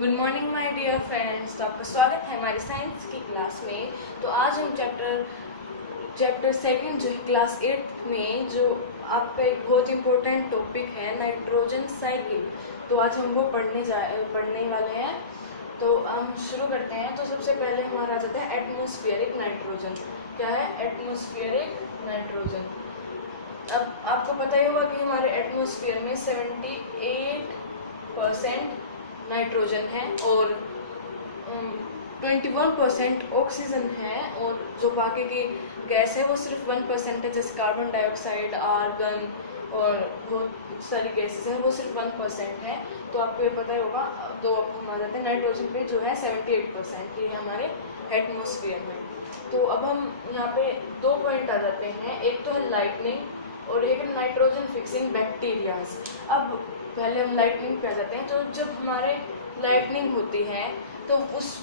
Good morning my dear friends. तो आपका स्वागत है हमारी साइंस की क्लास में। तो आज हम चैप्टर सेकंड जो है क्लास 8 में जो आपका एक बहुत इंपॉर्टेंट टॉपिक है नाइट्रोजन साइकिल। तो आज हम वो पढ़ने वाले हैं। तो हम शुरू करते हैं। तो सबसे पहले हमारा आ जाता है एटमॉस्फेरिक नाइट्रोजन। क्या है एटमॉस्फेरिक नाइट्रोजन? अब आपको पता ही होगा कि हमारे एटमॉस्फेयर में 78% नाइट्रोजन है और 21% ऑक्सीजन है, और जो बाकी की गैस है वो सिर्फ 1% है, जैसे कार्बन डाइऑक्साइड, आर्गन और बहुत सारी गैसेस हैं, वो सिर्फ 1% है। तो आपको ये पता ही होगा। तो अब हम आ जाते हैं नाइट्रोजन पे जो है 78% ये हमारे एटमॉस्फेयर में। तो अब हम यहाँ पे दो पॉइंट आ जाते हैं, एक तो है लाइटनिंग और एक है नाइट्रोजन फिक्सिंग बैक्टीरियाज। अब पहले हम लाइटनिंग पे आ जाते हैं। तो जब हमारे लाइटनिंग होती है तो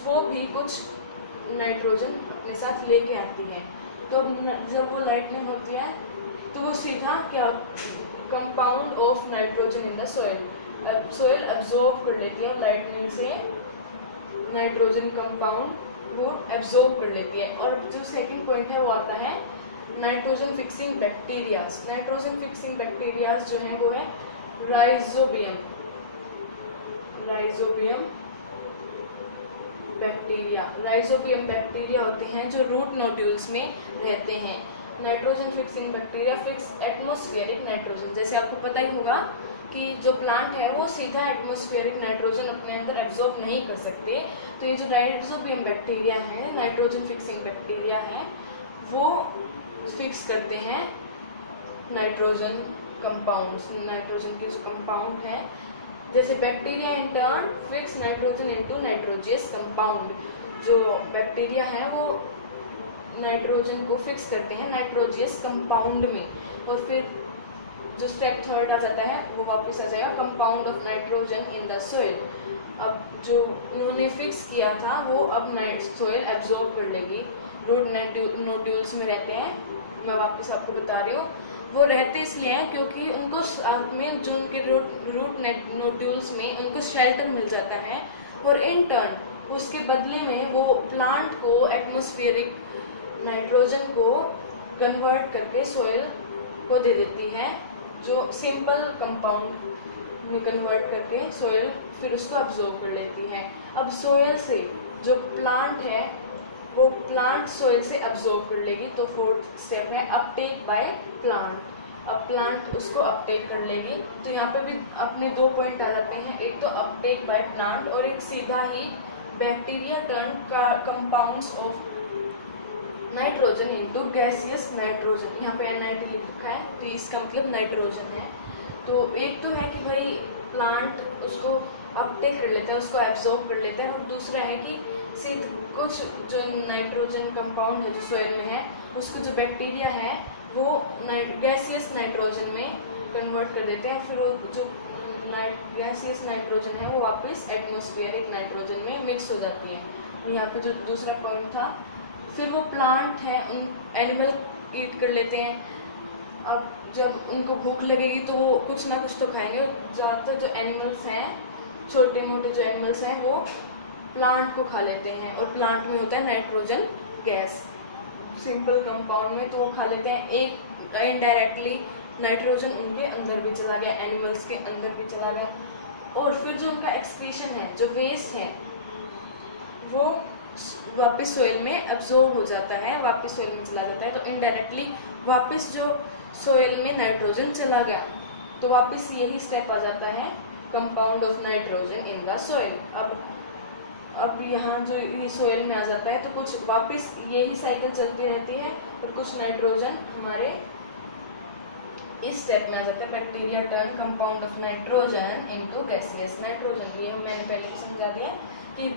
वो भी कुछ नाइट्रोजन अपने साथ लेके आती है। तो जब वो लाइटनिंग होती है तो वो सीधा क्या compound of nitrogen in the soil, soil absorb कर लेती है लाइटनिंग से नाइट्रोजन कंपाउंड वो एब्जॉर्ब कर लेती है। और जो सेकंड पॉइंट है वो आता है nitrogen fixing bacterias. Nitrogen fixing bacterias जो है वो है राइजोबियम बैक्टीरिया। राइजोबियम बैक्टीरिया होते हैं जो रूट नोड्यूल्स में रहते हैं। Nitrogen fixing bacteria fix atmospheric nitrogen. जैसे आपको पता ही होगा कि जो प्लांट है वो सीधा एटमॉस्फेरिक नाइट्रोजन अपने अंदर एब्जॉर्ब नहीं कर सकते। तो ये जो राइजोबियम बैक्टीरिया है, नाइट्रोजन फिक्सिंग बैक्टीरिया है, वो फिक्स करते हैं नाइट्रोजन कंपाउंड्स। नाइट्रोजन के जो कंपाउंड है, जैसे bacteria in turn fix nitrogen into nitrogenous compound. जो बैक्टीरिया है वो नाइट्रोजन को फिक्स करते हैं नाइट्रोजियस कंपाउंड में। और फिर जो स्टेप थर्ड आ जाता है वो वापस आ जाएगा compound of nitrogen in the soil. अब जो उन्होंने फिक्स किया था वो अब सोइल एब्जॉर्ब कर लेगी। रूट नोड्यूल्स में रहते हैं, मैं वापस आपको बता रही हूँ। वो रहते इसलिए हैं क्योंकि उनको साथ में जो उनके रूट नोड्यूल्स में उनको शेल्टर मिल जाता है, और इन टर्न उसके बदले में वो प्लांट को एटमॉस्फेरिक नाइट्रोजन को कन्वर्ट करके सोइल को दे देती है, जो सिंपल कंपाउंड में कन्वर्ट करके सोइल फिर उसको अब्जॉर्ब कर लेती है। अब सोइल से जो प्लांट है वो प्लांट सोइल से अब्जॉर्ब कर लेगी। तो फोर्थ स्टेप है अपटेक बाय प्लांट। अब प्लांट उसको अपटेक कर लेगी। तो यहाँ पे भी अपने दो पॉइंट आ जाते हैं, एक तो अपटेक बाय प्लांट और एक सीधा ही bacteria turn compounds of nitrogen into gaseous nitrogen. यहाँ पे NiT लिख रखा है तो इसका मतलब नाइट्रोजन है। तो एक तो है कि भाई प्लांट उसको अपटेक कर लेता है, उसको एब्जॉर्ब कर लेता है, और दूसरा है कि सीध कुछ जो नाइट्रोजन कंपाउंड है जो सोइल में है उसको जो बैक्टीरिया है वो गैसियस नाइट्रोजन में कन्वर्ट कर देते हैं। फिर वो जो गैसियस नाइट्रोजन है वो वापस एटमॉस्फेरिक नाइट्रोजन में मिक्स हो जाती है। और यहाँ पे जो दूसरा पॉइंट था, फिर वो प्लांट है उन एनिमल ईट कर लेते हैं। अब जब उनको भूख लगेगी तो वो कुछ ना कुछ तो खाएंगे। ज़्यादातर जो एनिमल्स हैं, छोटे मोटे जो एनिमल्स हैं, वो प्लांट को खा लेते हैं, और प्लांट में होता है नाइट्रोजन गैस सिंपल कंपाउंड में, तो वो खा लेते हैं। एक इनडायरेक्टली नाइट्रोजन उनके अंदर भी चला गया, एनिमल्स के अंदर भी चला गया। और फिर जो उनका एक्सक्रीशन है, जो वेस्ट है, वो वापस सोइल में एब्जॉर्ब हो जाता है, वापस सोइल में चला जाता है। तो इनडायरेक्टली वापस जो सोइल में नाइट्रोजन चला गया, तो वापस यही स्टेप आ जाता है compound of nitrogen in the soil. अब यहाँ जो ये सोइल में आ जाता है तो कुछ वापस यही साइकिल चलती रहती है, और कुछ नाइट्रोजन हमारे इस स्टेप में आ जाता है bacteria turn compound of nitrogen into gaseous nitrogen. ये मैंने पहले भी समझा दिया कि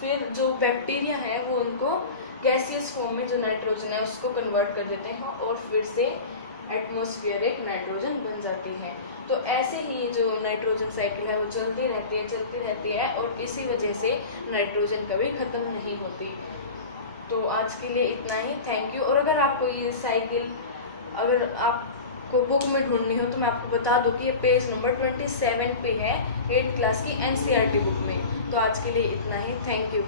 फिर जो बैक्टीरिया है वो उनको गैसियस फॉर्म में जो नाइट्रोजन है उसको कन्वर्ट कर देते हैं, और फिर से एटमॉस्फेरिक नाइट्रोजन बन जाती है। तो ऐसे ही जो नाइट्रोजन साइकिल है वो चलती रहती है, और इसी वजह से नाइट्रोजन कभी ख़त्म नहीं होती। तो आज के लिए इतना ही, थैंक यू। और अगर आपको ये साइकिल, अगर आप आपको बुक में ढूंढनी हो तो मैं आपको बता दूं कि ये पेज नंबर 27 पे है 8th क्लास की NCERT बुक में। तो आज के लिए इतना ही। Thank you.